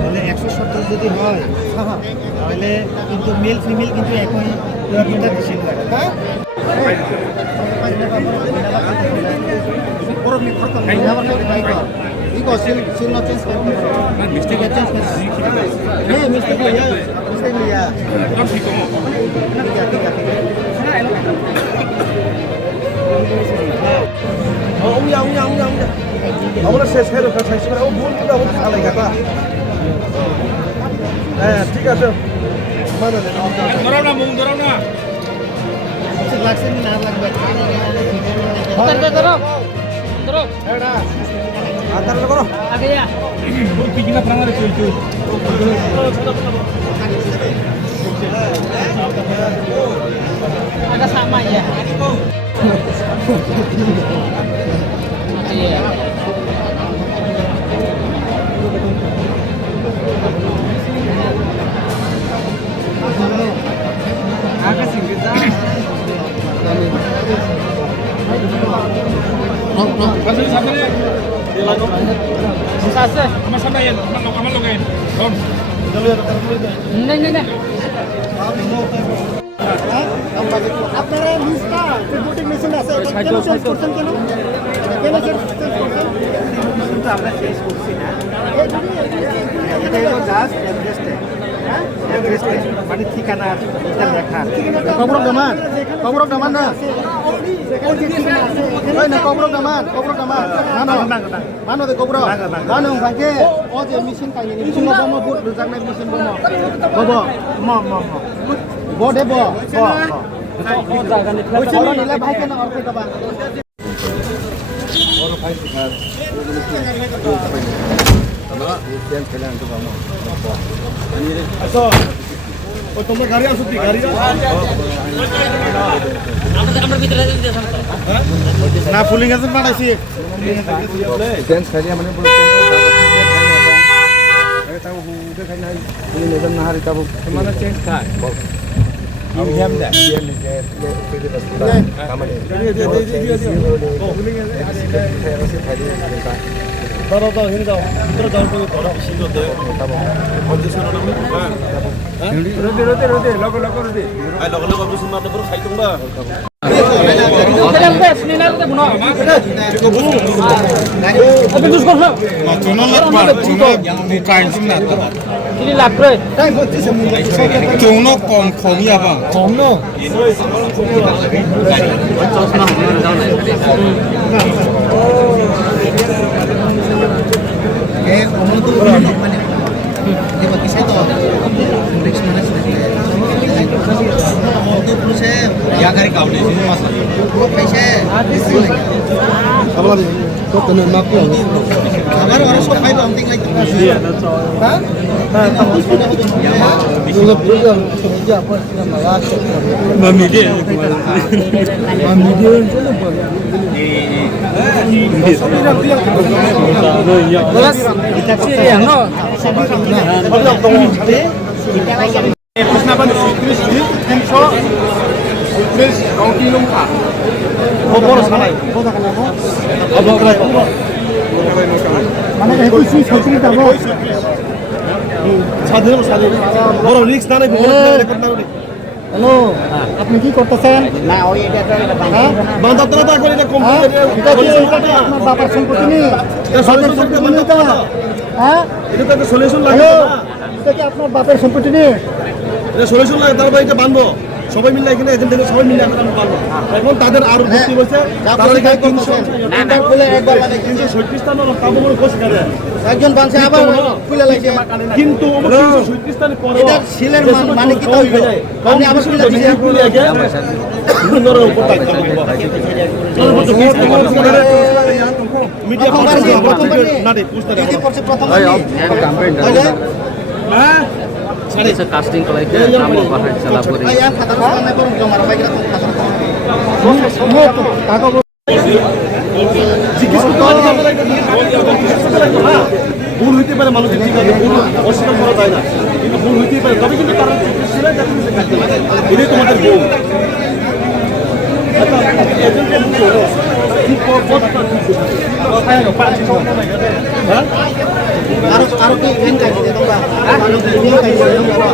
তাহলে 170 যদি হয় তাহলে কিন্তু মেল ফিমেল কিন্তু এখন দুটা ডিসিশন লাগে হ্যাঁ Iko sil no change mistake change mistake ya আমরা শেষ হয়ে রোখা শেষ করে ও ভুল করে আমাদের খালাই গাতা হ্যাঁ ঠিক আছে মানে ধরাও না মুখ ধরাও না লাগছে না লাগবে ধরো ধরো এডা আধার করো আগে যা ওই পিজিনা প্রাণারে চলছে agak sama ya. Iya. Agak singkat dah. Kasih sampai dia lagu. Sasa. Sama-sama ya, aman lo kain. Kom. Nah. আপনারা লিস্টটা রিপোর্টিং মেশিন আছে কেন চেঞ্জ করছেন কেন চেঞ্জ করছেন কিন্তু আমরা চেঞ্জ করছি না এটা হলো জাস্ট অ্যাড্রেসে হ্যাঁ অ্যাড্রেসে মানে ঠিকানা এটা লেখা কবরক দামান না ওই না কবরক দামান মানো দে কবরক মানো ভাইকে ও যে মেশিন কাইনি মেশিন বম বুট রুজাকনাই মেশিন বম বো দে বো বো নিলে ভাইকে না অর্থ দবা और भाई আমরা চেঞ্জ খেলে আনতে পারবো আচ্ছা ও তোমরা গাড়ি আসো কি গাড়ি আমরা ভিতরে দিতে সামনে না ফুলিং আছে পাঠাইছি চেঞ্জ খালি মানে পুরো চেঞ্জ তাও উঠে খাই নাই তুমি নেবেন না হারি তাবো mana change খায় ইনকাম দা দাও হিন দাও ভিতরে যাও তো ধরা সিদ্ধ দে অবজেকশন না রোদে লগো রোদে আই লগো অবজেকশন মারতে পুরো খাই তোমরা Ini lapre. Jono kom ya bang. Komno. Kamu tuh mana? Di bagi saya tuh. Next mana sih? Itu terus ya kari kau nih sini mas. Kaisa. Apa? Kau kena maku. Kabar orang sok kayak penting lagi. Iya, that's all. Hah? Belum juga kerja apa nama Mami dia. Belas kita sih yang no. মানে এখন সুই সচরি যাব সাধে বড় risk না নাই hello আপনি কি করতেছেন না ওই এটা বান্দা তো করে এটা কমপ্লিট এটা কি আপনার বাবার সম্পত্তি নেই এটা সলিউশন করতে না হ্যাঁ এটা তো একটা সলিউশন লাগে এটা কি আপনার বাবার সম্পত্তি নেই এটা সলিউশন লাগে তারপর এটা বানবো সবাই মিলে এখানে এজেন্ট থেকে সবাই মিলে আমরা পারবো এখন তাদের আরো যুক্তি বলছে তারা এখানে না খুলে একবার মানে কিন্তু 36 স্থান হলো তাবো বড় কোশ করে একজন বানছে আবার খুলে লাগছে কিন্তু 36 স্থানে পরে এটা সিলের মানে কি হইবে আমি আবার খুলে দিছি খুলে আগে সুন্দর উপর থাকতে হবে মিডিয়া না রে পুষ্টা কি করছে প্রথম হ্যাঁ Sa casting ko like namin bahay sa labori. ay ang katarusan na burong jomar bay kita katarusan জিজ্ঞেস করতে হবে ভুল হইতে পারে মানুষ ঠিক আছে ভুল অস্বীকার করা যায় না কিন্তু ভুল হইতেই পারে তবে কিন্তু তারা জিজ্ঞেস ছিল যাতে এটাই তোমাদের ভুল Aro ki yen kai de dong ba. Aro ki yen kai de dong ba.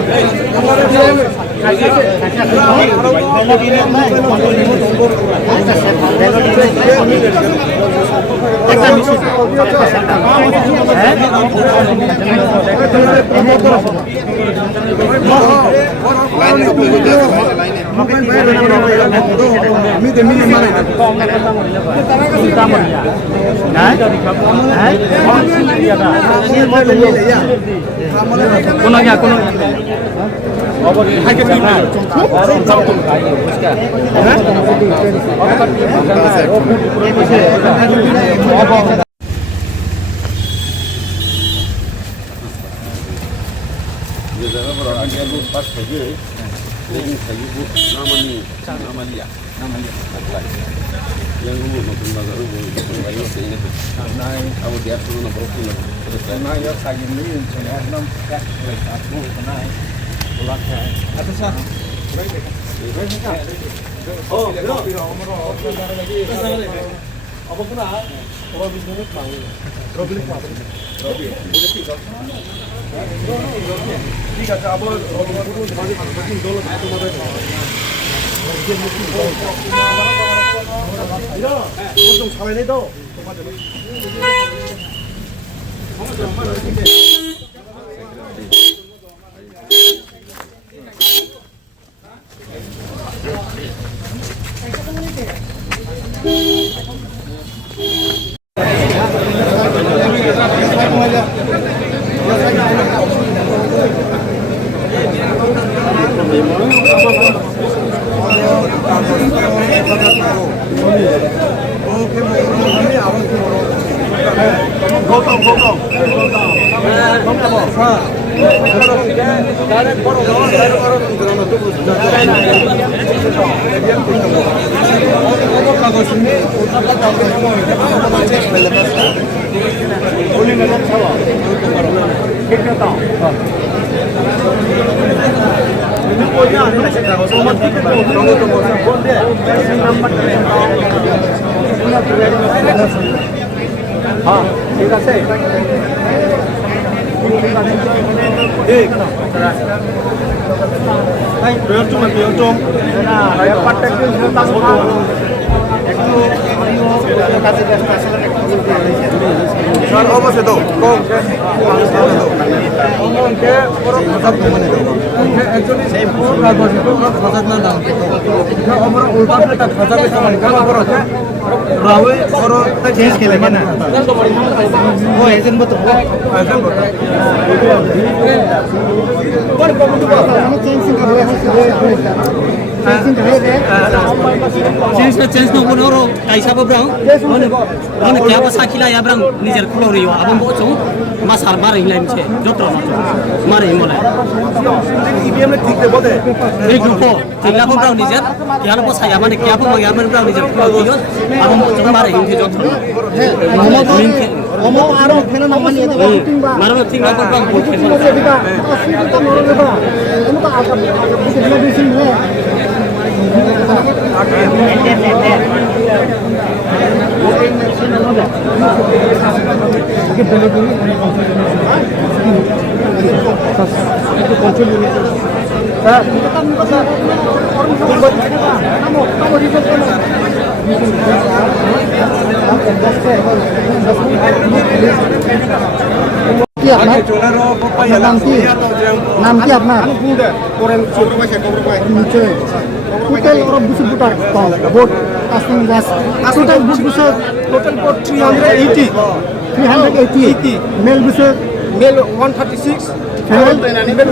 Chance no kunoro kaisa berang, mana kaya apa sakila ya berang nijer kulori yo, abang bocong masar mari hilang je, jotro mari mulai. Ini grupo, tiga apa berang nijer, kaya apa saya mana kaya apa bagi apa berang nijer kulori yo, abang bocong mari hilang je jotro. Omo aro khela na mani eta shooting ba. Maro tinggal berang bocong. Asli kita moro ba. Omo ka agak bisa bising hai. নাম কি আপনার নিচে total ওরা বুসুর voter vote casting গ্যাস total বুস বুসুর total vote 380 male বুসুর male 136 female 136 male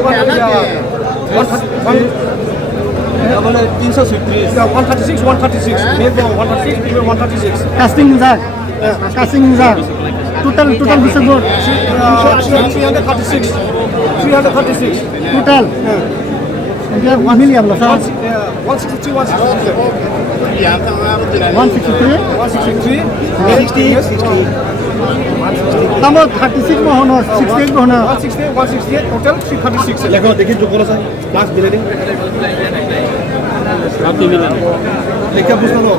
136 female 136 casting গ্যাস টোটাল বুসুর vote 336 total million lah, 163, Tambah 36 mau honor, 68 mau honor. 168, total 336. Lekho dekhi jo koro sa last bidding. Berapa miliar? লেখা বুঝলো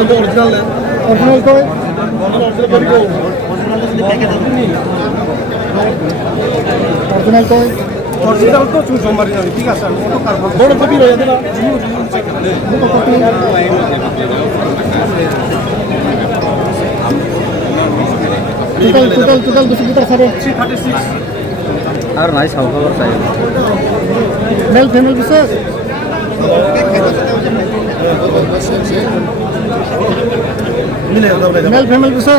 original original কই original কই original তো choose সম্মারি জানি ঠিক আছে ফটো কারবার বড় কপি রয়ে দিলা total besi gitar sare 336 আর নাই চাও খবর চাই male female bisa মিলে দাও male female bisa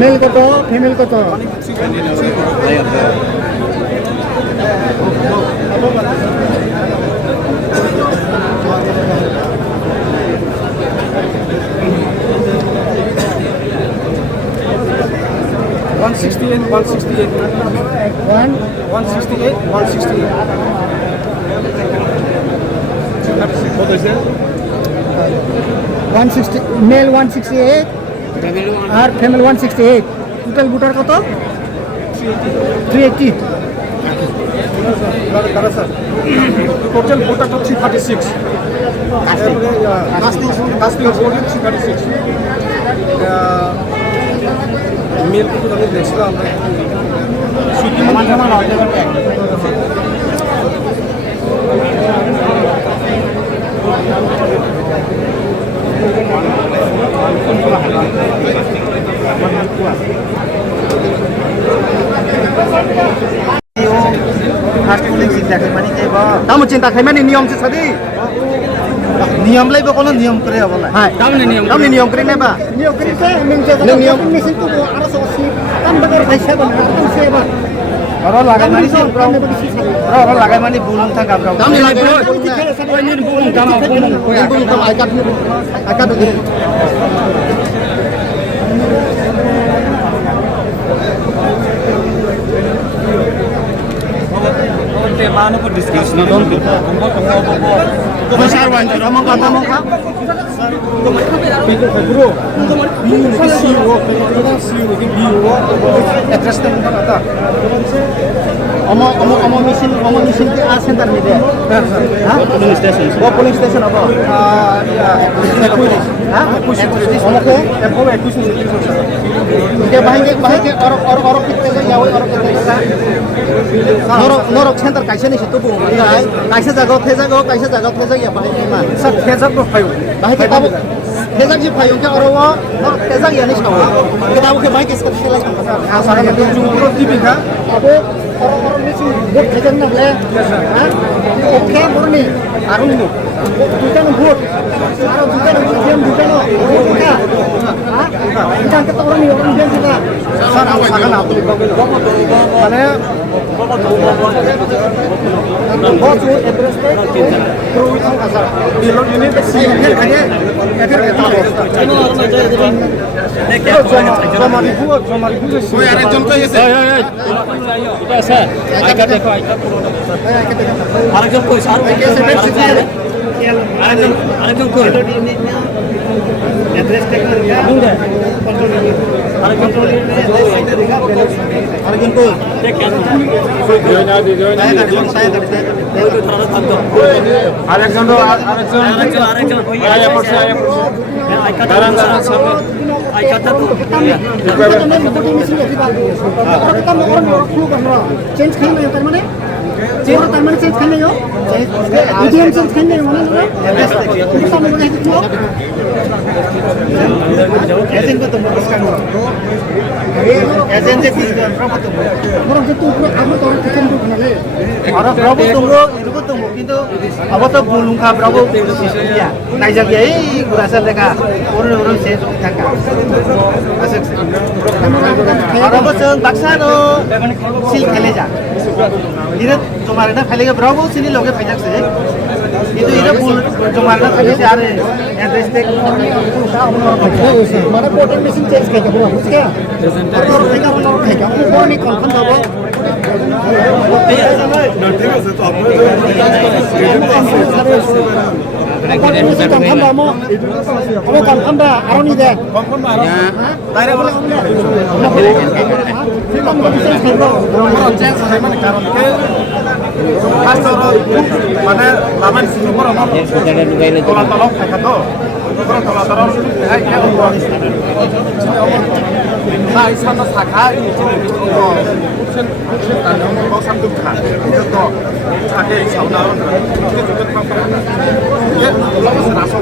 male কত female কত One 168 কত হইছে 160 male 168 আর female 168 total বুটার কত 380 দাদা sir total voter 336 casting 336 male কিন্তু আমি দেখছিলাম kamu cinta kayak mana niom sih tadi নিয়ম লাগবে কোনো নিয়ম করে হবে না hai Kamu ni kamu niom kering apa niom kering saya niom mesin tu harus osi kan bagar paisa bang kan saya bang ওরা লাগাই মানে orang lagai mani bulung tak gabrau kamu ni lagi kau ni bulung kamu bulung kamu akad begini besar wanjir omong kata omong mesin ke A center ni dia police station apa omong ko dia bahaya ke orang kita ya orang kita norok center kaisa ni situ bu kaisa jaga ya bahaya gimana sir ফেজাব ফাইও bahaya kita bu Tezak sih payung ke orang nor tezak ya nih sawo kita bu ke bahaya ke sekolah আসলে জুগুলো দিবিকা Aku orang-orang ini sih buat jajan nggak boleh, oke murni, arung ini, bukan buat, sekarang bukan diam bukan buka, bukan kita orang ini orang diam kita, sir আমার সাগান আপনি মানে bos itu address kru itu kasar, বিলন unit সি জমা রিভু ওই আরেকজন কই গেছে আরেকজন কই স্যার আরেকজন কই address tek আরেকজন কই আরেকজন কই আইকাটা সামনে আইকাটা তো change খাইলে তার মানে change খাইলে ATM change খাইলে মানে kita mau lihat itu agent itu memutuskan agent itu berapa tuh orang itu aku tahu tiket itu kenal orang berapa tunggu itu tunggu কিন্তু apa tuh bulung kah berapa ya naik jaga ini kurasa mereka orang saya tangka asik orang bosan baksa no sil खेले जा ini तुम्हारे ना फैलेगा Bravo सिनी लोगे फैजक से itu cuma ada tadi sih ada address mana voting machine change kayak gitu उसके और क्या बोल रहा है क्या वो नहीं कंफर्म था वो voting machine कंफर्म था वो कंफर्म था आरो नहीं दे বাইরে বলে মানে লামান সিস্টেম করে না তোলা তোলা থাকে তো তোলা তোলা তাই সামনে শাখা সামনে খা তো থাকে সামনে রাসো